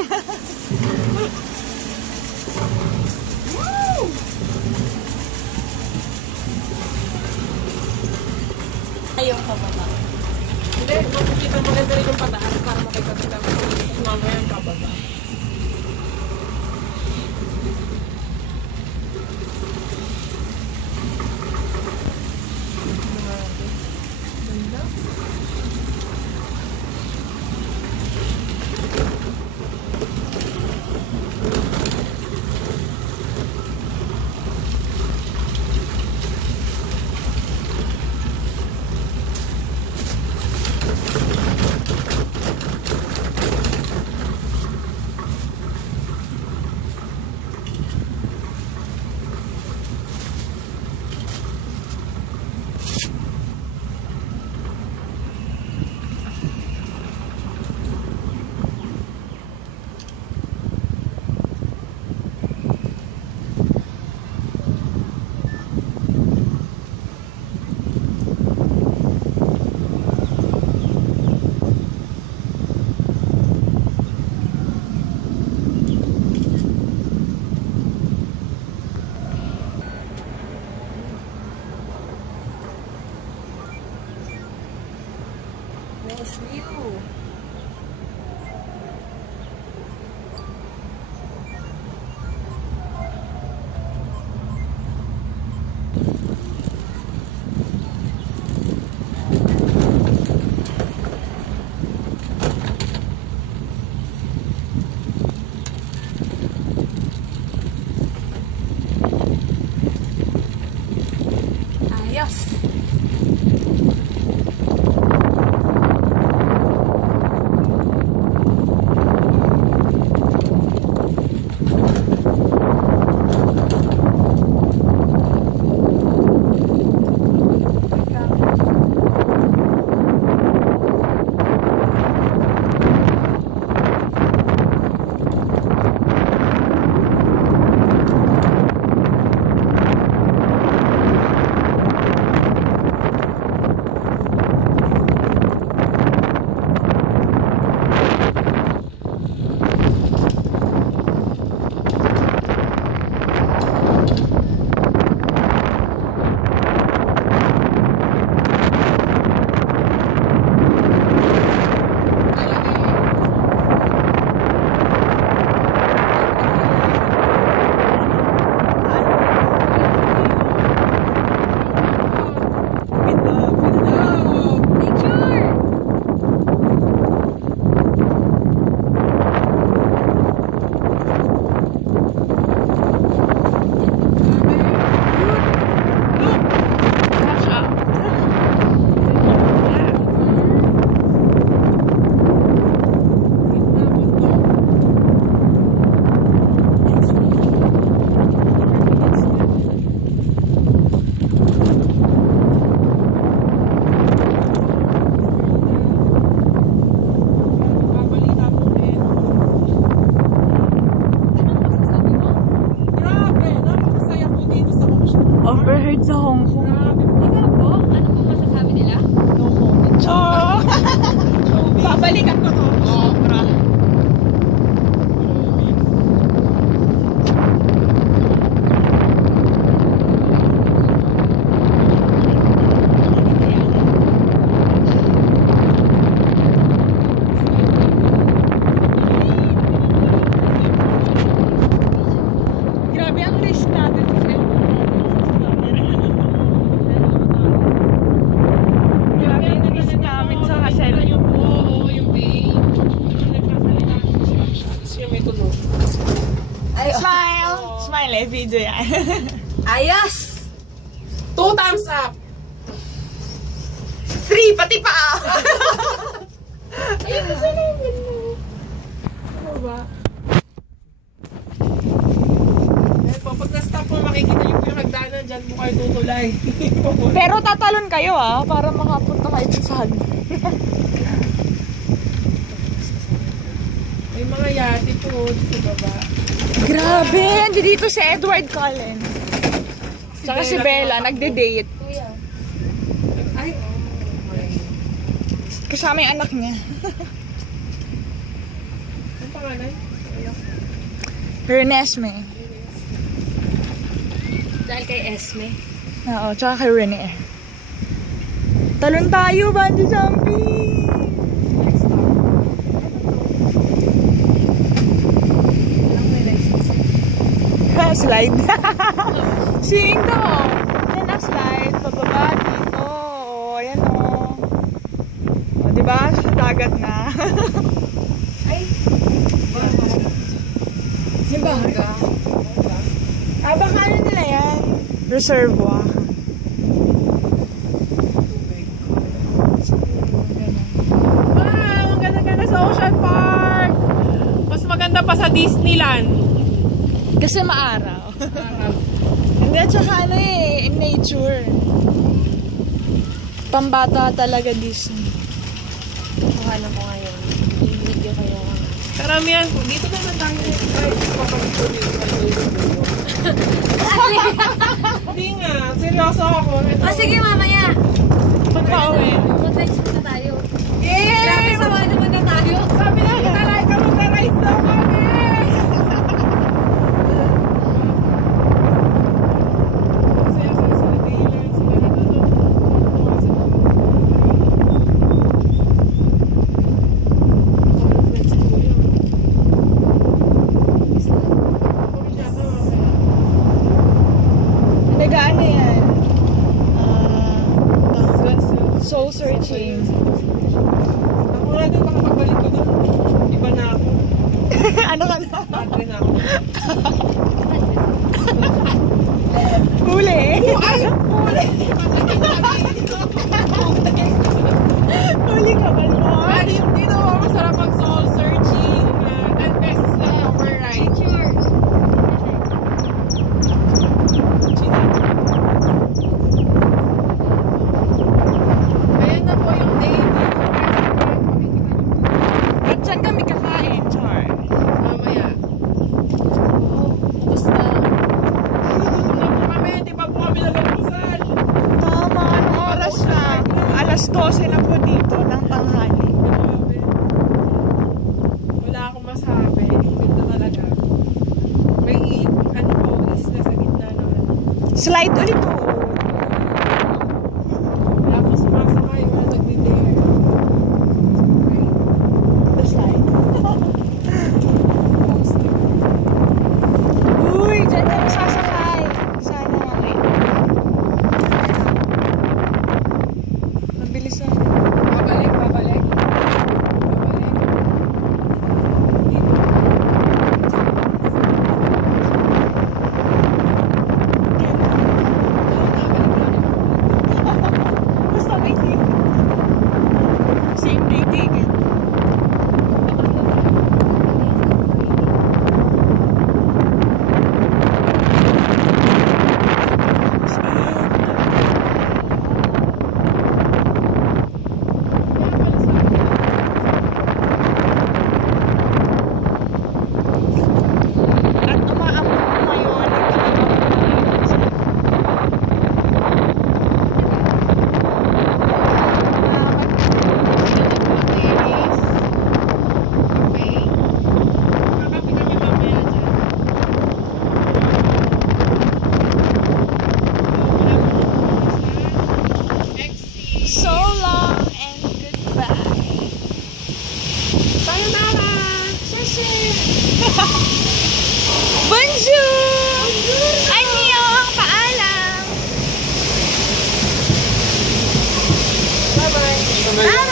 Ayaw ka ba ba? Hindi, makikita maganda rin yung pataas para makikita mo. Mamaya yung kababa. Nice view. Ayos. Overheard sa Hong Kong. Ikaw po? Ano po masasabi nila? No comment. Char! Babalikan ko to. Sobra. Grabe ang risk natin. Smile! Smile eh, video yan. Ayos! 2 thumbs up! 3, pati pa! Ayun, gusto na yung ganda. Ano ba? Pag na-stop mo, makikita yung nagdaanan dyan mo kayo tutulay. Pero tatalon kayo para makapunta kayo sa hagdan. May mga yati po sa baba. Grabe! Andi dito si Edward Cullen. Tsaka si Bella, nagde-date. Ay, Kasama yung anak niya. ang pangalan? Renesme. Dahil kay Esme. Oo, tsaka kay Rene. Talon tayo, bungee jumping! Next stop. Ang may next. Slide. Seeing ko. Yan ang slide. Pababa dito. O, ayan o. O, diba? Sa dagat na. Ay! Yung ba? Baka ano nila yan? Reservoir. Wow! Ang ganda-ganda sa Ocean Park! Mas maganda pa sa Disneyland. Kasi maaraw. Hindi, tsaka ano in nature. Pambata talaga Disney. Ano ko ngayon? I-video kayo ka. Karamihan po. Dito naman tayo. Hindi nga. Seryoso ako. Ito. Sige, mamaya. Pagpa-uwi. Mag-rides na tayo. Yay! Grabe, sama naman na tayo. Sabi na kita like ka mag-rides daw kami! Saya ko sila Taylor, sila Nag-ano yan? Soul searching. Ako na din baka pagbalik ko doon. Iba na ako. Ano ka na? Padre na ako. Huli. Ay! Huli! Huli ka ba no? Ay, hindi na ako masarap mag soul searching. 10 pesos lang per ride. Sure. Ayan na po yung day. At saan kami kakain, Char? Mamaya. Gusto. Una po kami, di ba po kami nag-almusal? Tama, anong oras na? Alas 12 na po dito ng tanghali. Grabe. Wala akong masabi. Ganda talaga. May ano po, isla sa gitna naman. Slide ulit po. Tapos sumasakay, wala nagdi-dare. The slide. Uy, dyan kami sasakay. Sana okay. Mabilis na. Babalik, babalik. Babalik. Dito. Basta may ticket. Same day ticket. At umaabot po ngayon so long and goodbye. Sayonara! Bonjour! Annyeong! Paalam! Bye-bye! Bye!